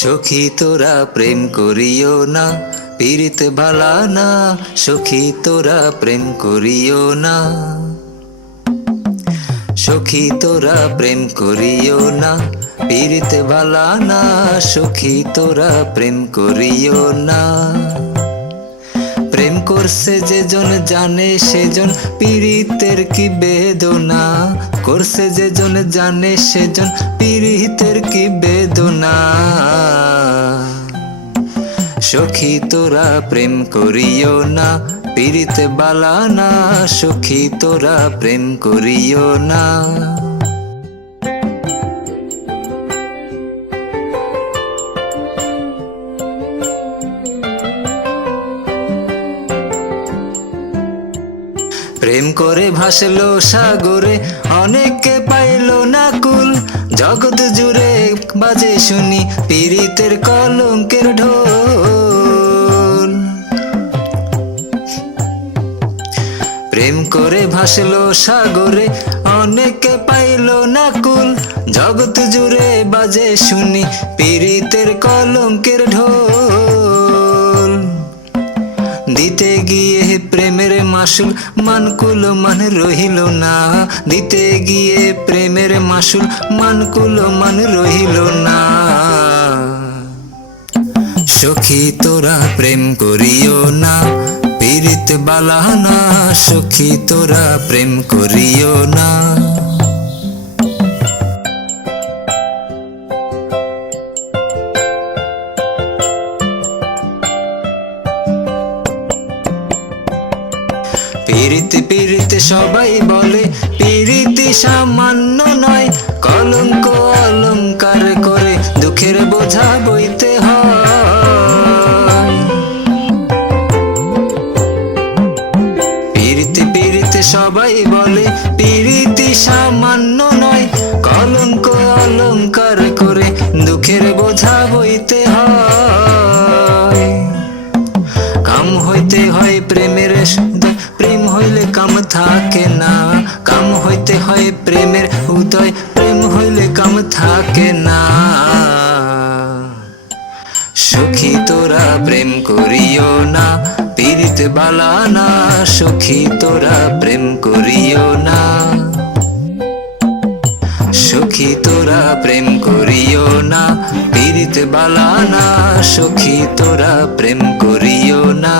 সখী তোরা প্রেম করিও না, পীড়িত ভালা না। সখী তোরা প্রেম করিও না, সখী তোরা প্রেম করিও না, পীড়িত ভালা না। সখী তোরা প্রেম করিও না। প্রেম করছে যেজন জানে সেজন পীড়িতের কি বেদনা। করছে যেজন জানে সেজন পীড়িতের কি বেদনা। সখী তোরা প্রেম করিও না, পীড়িত বালা না। সখী তোরা প্রেম করিও না। প্রেম করে ভাসলো সাগরে, অনেকে পাইলো না কুল। জগৎ জুড়ে বাজে শুনি পীড়িতের কলঙ্কের ঢোল। প্রেম করে ভাসলো সাগরে, অনেকে পাইলো না কুল। জগৎ জুড়ে বাজে শুনি পীড়িতের কলঙ্কের ঢোল। দিতে গিয়ে প্রেমের মাসুল মানকুল মান রহিল না। দিতে গিয়ে প্রেমের মাসুল মানকুল মান রহিল না। সখী তোরা প্রেম করিও না, পীড়িত বালা না। সখী তোরা প্রেম করিও না। পীড়িত পীড়িত সবাই বলে, পীড়িতি সামান্য নয়। কলঙ্ক অলঙ্কার করে দুঃখের বোঝা বইতে হয়। পীড়িত পীড়িত সবাই বলে, পীড়িতি সামান্য নয়। কলঙ্ক অলঙ্কার করে দুঃখের বোঝা বইতে হয়। কাম হইতে হয় প্রেমের, প্রেম হইলে কাম থাকে না। কাম হইতে হয় প্রেমের উদয়, প্রেম হইলে কাম থাকে না। সখী তোরা প্রেম করিও না, পীড়িত বালা না। সখী তোরা প্রেম করিও না। সখী তোরা প্রেম করিও না, পীড়িত বালা না। সখী তোরা প্রেম করিও না।